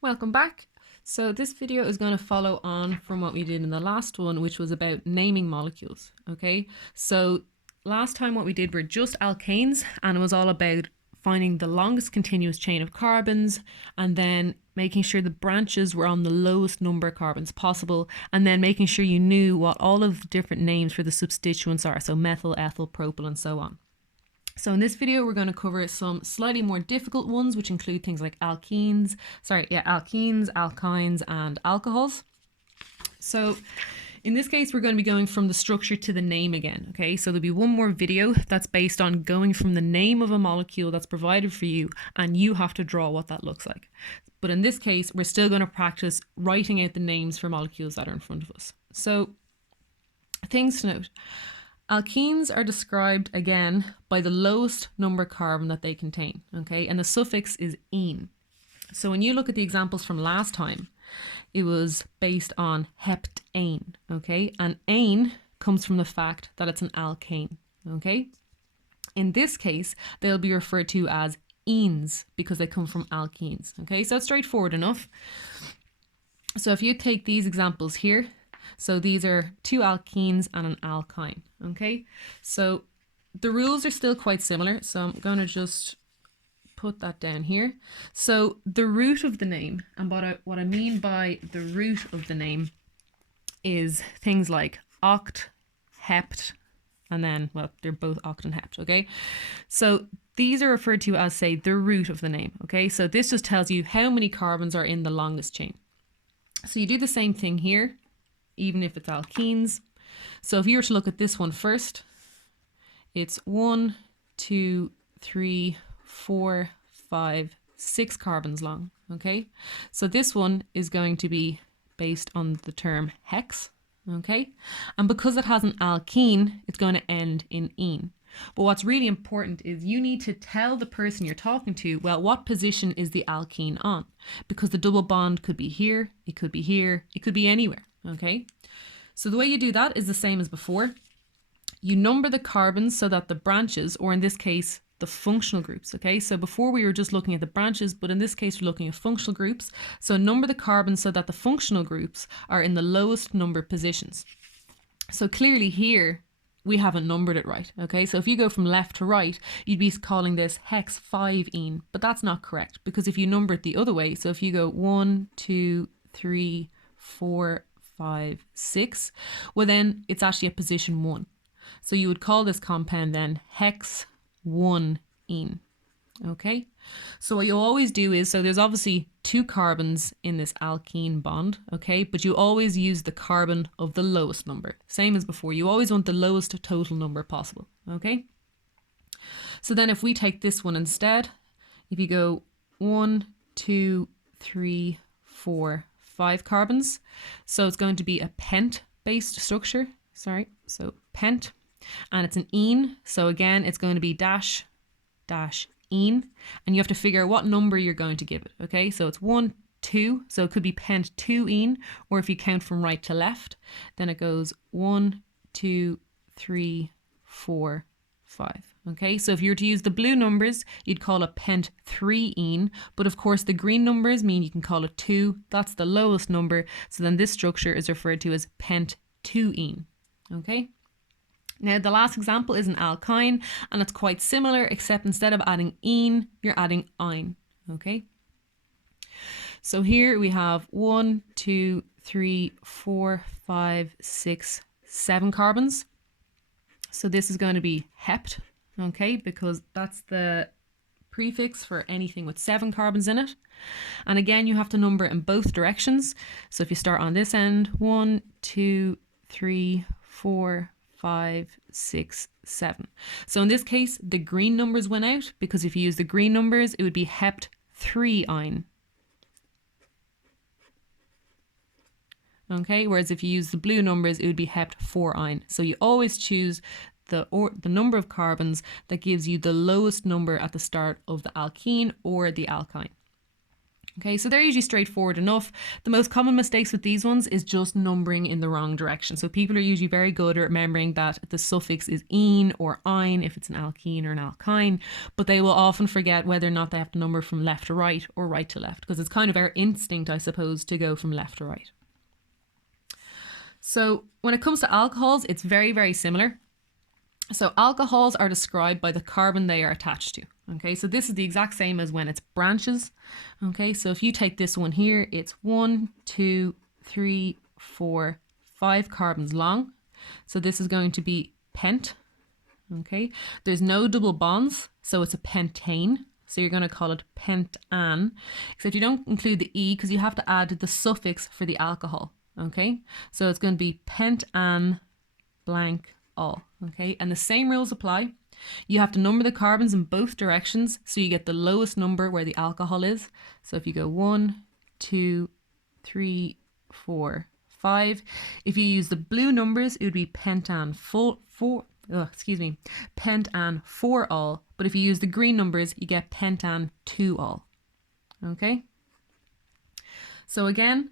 Welcome back. So this video is going to follow on from what we did in the last one, which was about naming molecules. Okay, so last time what we did were just alkanes, and it was all about finding the longest continuous chain of carbons and then making sure the branches were on the lowest number of carbons possible, and then making sure you knew what all of the different names for the substituents are, so methyl, ethyl, propyl, and so on. So in this video, we're going to cover some slightly more difficult ones, which include things like alkenes, alkynes, and alcohols. So in this case, we're going to be going from the structure to the name again, okay? So there'll be one more video that's based on going from the name of a molecule that's provided for you, and you have to draw what that looks like. But in this case, we're still going to practice writing out the names for molecules that are in front of us. So things to note. Alkenes are described again by the lowest number carbon that they contain, okay? And the suffix is -ene. So when you look at the examples from last time, it was based on heptane, okay? And ane comes from the fact that it's an alkane, okay? In this case, they'll be referred to as enes because they come from alkenes, okay? So it's straightforward enough. So if you take these examples here, so these are two alkenes and an alkyne, okay? So the rules are still quite similar, so I'm going to just put that down here. So the root of the name, and what I mean by the root of the name is things like oct, hept, and then, well, they're both oct and hept, okay? So these are referred to as, say, the root of the name, okay? So this just tells you how many carbons are in the longest chain. So you do the same thing here, even if it's alkenes. So if you were to look at this one first, it's 1, 2, 3, 4, 5, 6 carbons long, okay? So this one is going to be based on the term hex, okay? And because it has an alkene, it's going to end in -ene. But what's really important is you need to tell the person you're talking to, well, what position is the alkene on? Because the double bond could be here, it could be here, it could be anywhere. Okay, so the way you do that is the same as before. You number the carbons so that the branches, or in this case, the functional groups, okay? So before we were just looking at the branches, but in this case, we're looking at functional groups. So number the carbons so that the functional groups are in the lowest number positions. So clearly here, we haven't numbered it right, okay? So if you go from left to right, you'd be calling this hex 5-ene, but that's not correct because if you number it the other way, so if you go 1, 2, 3, 4, 5, 6, well then it's actually at position 1. So you would call this compound then hex 1-ene, okay? So what you'll always do is, so there's obviously 2 carbons in this alkene bond, okay? But you always use the carbon of the lowest number. Same as before, you always want the lowest total number possible, okay? So then if we take this one instead, if you go 1, 2, 3, 4, 5 carbons. So it's going to be a pent-based structure. So pent. And it's an ene. So again, it's going to be dash, dash, ene. And you have to figure out what number you're going to give it. Okay, so it's 1, 2. So it could be pent 2-ene. Or if you count from right to left, then it goes 1, 2, 3, 4, 5. Okay, so if you were to use the blue numbers, you'd call it pent 3-ene, but of course the green numbers mean you can call it 2. That's the lowest number, so then this structure is referred to as pent 2-ene. Okay, now the last example is an alkyne, and it's quite similar, except instead of adding -ene, you're adding -ine. Okay, so here we have 1, 2, 3, 4, 5, 6, 7 carbons. So this is going to be hept, okay, because that's the prefix for anything with 7 carbons in it. And again, you have to number it in both directions. So if you start on this end, 1, 2, 3, 4, 5, 6, 7. So in this case, the green numbers went out because if you use the green numbers, it would be hept 3-ine. Okay, whereas if you use the blue numbers, it would be hept 4-ine. So you always choose the number of carbons that gives you the lowest number at the start of the alkene or the alkyne. Okay. Okay, so they're usually straightforward enough. The most common mistakes with these ones is just numbering in the wrong direction. So people are usually very good at remembering that the suffix is "-ine" or "-ine" if it's an alkene or an alkyne, but they will often forget whether or not they have to number from left to right or right to left, because it's kind of our instinct, I suppose, to go from left to right. So when it comes to alcohols, it's very, very similar. So alcohols are described by the carbon they are attached to. Okay, so this is the exact same as when it's branches. Okay, so if you take this one here, it's 1, 2, 3, 4, 5 carbons long. So this is going to be pent. Okay, there's no double bonds, so it's a pentane. So you're going to call it pentan, except you don't include the E because you have to add the suffix for the alcohol. Okay, so it's going to be pentan blank all. Okay, and the same rules apply. You have to number the carbons in both directions so you get the lowest number where the alcohol is. So if you go 1, 2, 3, 4, 5. If you use the blue numbers, it would be pentan pentan 4 all. But if you use the green numbers, you get pentan 2 all. Okay. So again,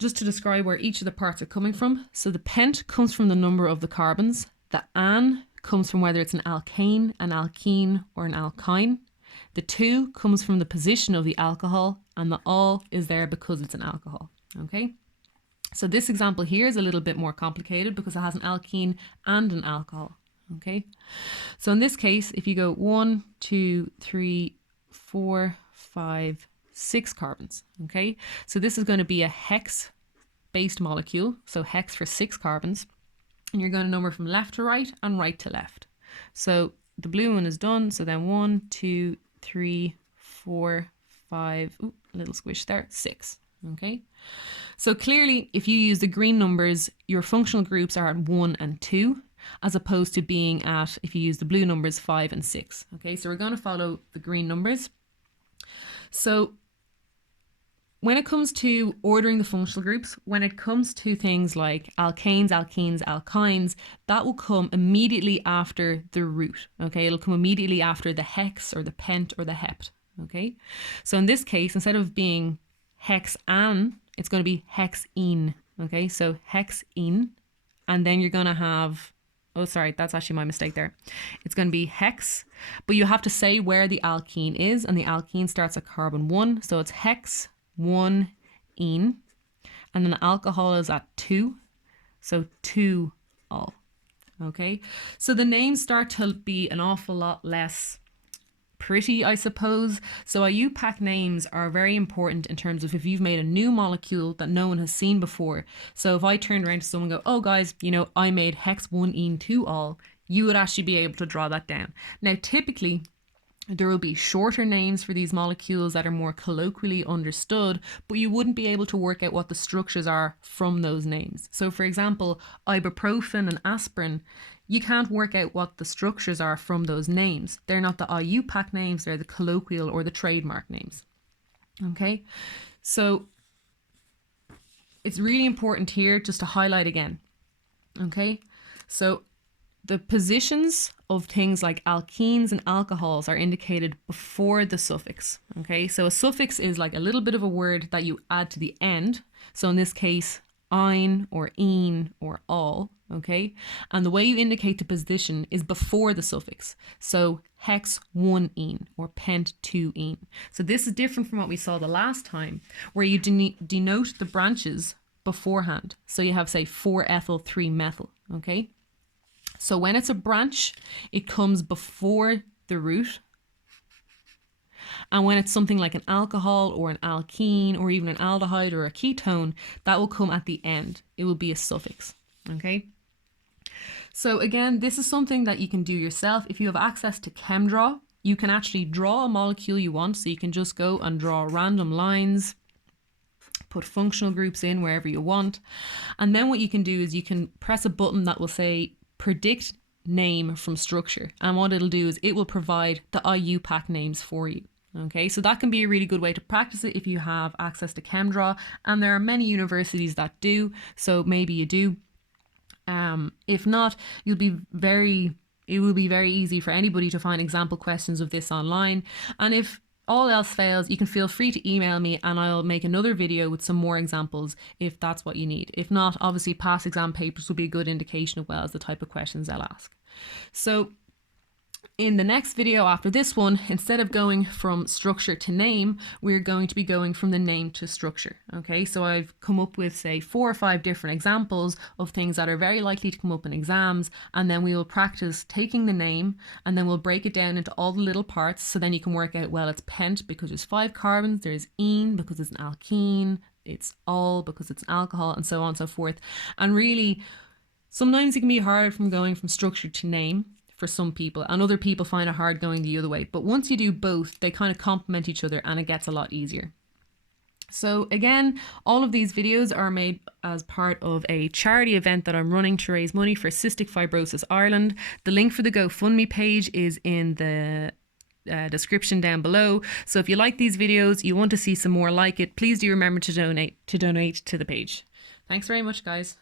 just to describe where each of the parts are coming from. So the pent comes from the number of the carbons. The an comes from whether it's an alkane, an alkene, or an alkyne. The 2 comes from the position of the alcohol, and the all is there because it's an alcohol. Okay. So this example here is a little bit more complicated because it has an alkene and an alcohol. Okay. So in this case, if you go 1, 2, 3, 4, 5, 6 carbons. Okay. So this is going to be a hex based molecule. So hex for 6 carbons. And you're going to number from left to right and right to left. So the blue one is done. So then 1, 2, 3, 4, 5, ooh, a little squish there, 6. Okay. So clearly, if you use the green numbers, your functional groups are at 1 and 2, as opposed to being at, if you use the blue numbers, 5 and 6. Okay. So we're going to follow the green numbers. So when it comes to ordering the functional groups, when it comes to things like alkanes, alkenes, alkynes, that will come immediately after the root. Okay, it'll come immediately after the hex or the pent or the hept. Okay, so in this case, instead of being hexan, it's going to be hexene. Okay, so hexene, and then you're going to have, oh, sorry, that's actually my mistake there. It's going to be hex, but you have to say where the alkene is, and the alkene starts at carbon 1, so it's hex 1 ene, and then the alcohol is at 2, so 2 all. Okay, so the names start to be an awful lot less pretty, I suppose. So IUPAC names are very important in terms of if you've made a new molecule that no one has seen before. So if I turned around to someone and go, oh guys, you know, I made hex 1 ene 2 all, you would actually be able to draw that down. Now typically there will be shorter names for these molecules that are more colloquially understood, but you wouldn't be able to work out what the structures are from those names. So for example, ibuprofen and aspirin, you can't work out what the structures are from those names. They're not the IUPAC names, they're the colloquial or the trademark names. Okay, so it's really important here just to highlight again. Okay, so the positions of things like alkenes and alcohols are indicated before the suffix. Okay, so a suffix is like a little bit of a word that you add to the end. So in this case, ein or ene or all. Okay, and the way you indicate the position is before the suffix. So hex 1 ene or pent 2 ene. So this is different from what we saw the last time, where you denote the branches beforehand. So you have, say, 4-ethyl 3-methyl. Okay. So when it's a branch, it comes before the root. And when it's something like an alcohol or an alkene or even an aldehyde or a ketone, that will come at the end. It will be a suffix. Okay. So again, this is something that you can do yourself. If you have access to ChemDraw, you can actually draw a molecule you want. So you can just go and draw random lines, put functional groups in wherever you want. And then what you can do is you can press a button that will say predict name from structure, and what it'll do is it will provide the IUPAC names for you. Okay, so that can be a really good way to practice it if you have access to ChemDraw, and there are many universities that do, so maybe you do. If not, it will be very easy for anybody to find example questions of this online. And if all else fails, you can feel free to email me and I'll make another video with some more examples if that's what you need. If not, obviously past exam papers will be a good indication as well as the type of questions they'll ask. So in the next video after this one, instead of going from structure to name, we're going to be going from the name to structure. Okay, so I've come up with, say, 4 or 5 different examples of things that are very likely to come up in exams, and then we will practice taking the name and then we'll break it down into all the little parts, so then you can work out, well, it's pent because there's 5 carbons, there's ene because it's an alkene, it's ol because it's an alcohol, and so on and so forth. And really, sometimes it can be hard from going from structure to name for some people, and other people find it hard going the other way. But once you do both, they kind of complement each other and it gets a lot easier. So again, all of these videos are made as part of a charity event that I'm running to raise money for Cystic Fibrosis Ireland. The link for the GoFundMe page is in the description down below. So if you like these videos, you want to see some more like it, please do remember to donate to the page. Thanks very much, guys.